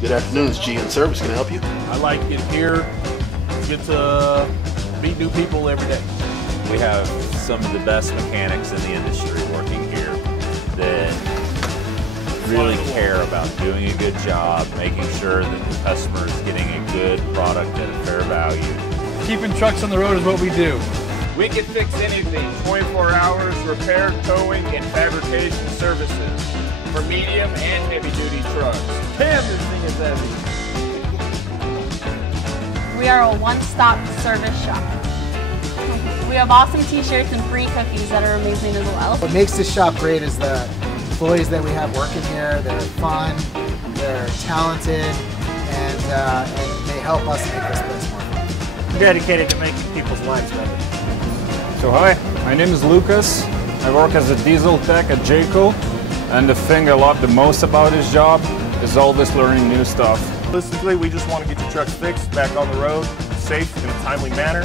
Good afternoon, it's GN Service. Can I help you? I like it here. Get to meet new people every day. We have some of the best mechanics in the industry working here that really care about doing a good job, making sure that the customer is getting a good product at a fair value. Keeping trucks on the road is what we do. We can fix anything, 24 hours, repair, towing, and fabrication services for medium and heavy duty trucks. Damn, this thing is heavy. We are a one-stop service shop. We have awesome t-shirts and free cookies that are amazing as well. What makes this shop great is the employees that we have working here. They're fun, they're talented, and they help us make this place more fun. I'm dedicated to making people's lives better. So hi, my name is Lucas. I work as a diesel tech at JECO, and the thing I love the most about this job is always learning new stuff. Realistically, we just want to get your trucks fixed, back on the road, safe in a timely manner,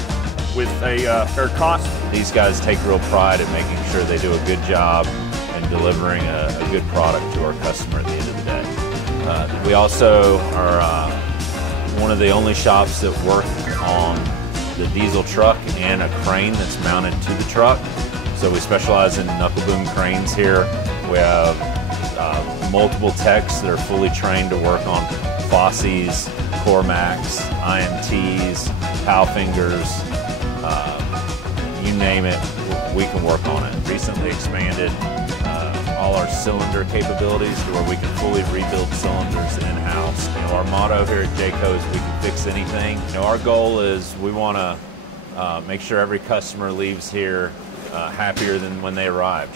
with a fair cost. These guys take real pride in making sure they do a good job and delivering a good product to our customer at the end of the day. We also are one of the only shops that work on the diesel truck and a crane that's mounted to the truck. So we specialize in knuckle boom cranes here. We have multiple techs that are fully trained to work on Fossies, Cormacs, IMTs, Powfingers, you name it, we can work on it. Recently expanded all our cylinder capabilities to where we can fully rebuild cylinders in-house. You know, our motto here at JECO is we can fix anything. You know, our goal is we want to make sure every customer leaves here happier than when they arrived.